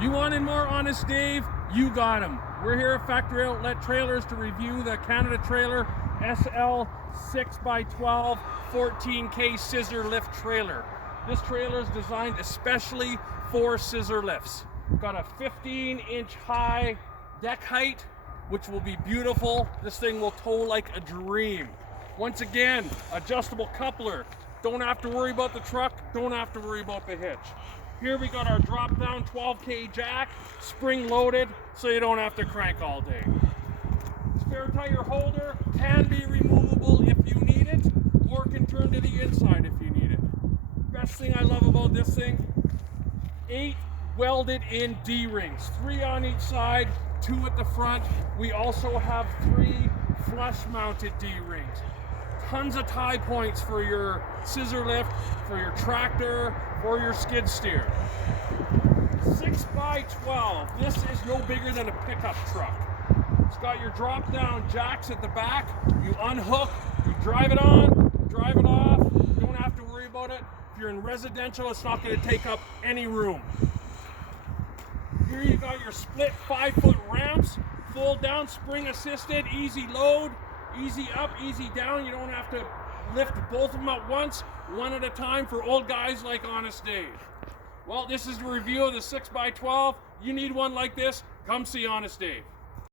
You wanted more Honest Dave? You got him. We're here at Factory Outlet Trailers to review the Canada Trailer SL612 14K scissor lift trailer. This trailer is designed especially for scissor lifts. Got a 15-inch high deck height, which will be beautiful. This thing will tow like a dream. Once again, adjustable coupler. Don't have to worry about the truck, don't have to worry about the hitch. Here we got our drop down 12K jack, spring loaded, so you don't have to crank all day. Spare tire holder can be removable if you need it, or can turn to the inside if you need it. Best thing I love about this thing, 8 welded in D-rings, 3 on each side, 2 at the front. We also have 3 flush mounted D-rings. Tons of tie points for your scissor lift, for your tractor, for your skid steer. 6x12, this is no bigger than a pickup truck. It's got your drop down jacks at the back. You unhook, you drive it on, drive it off. You don't have to worry about it. If you're in residential, it's not going to take up any room. Here you got your split 5-foot ramps, fold down, spring assisted, easy load, easy up, easy down. You don't have to lift both of them at once, one at a time for old guys like Honest Dave. Well, this is the review of the 6x12. You need one like this, come see Honest Dave.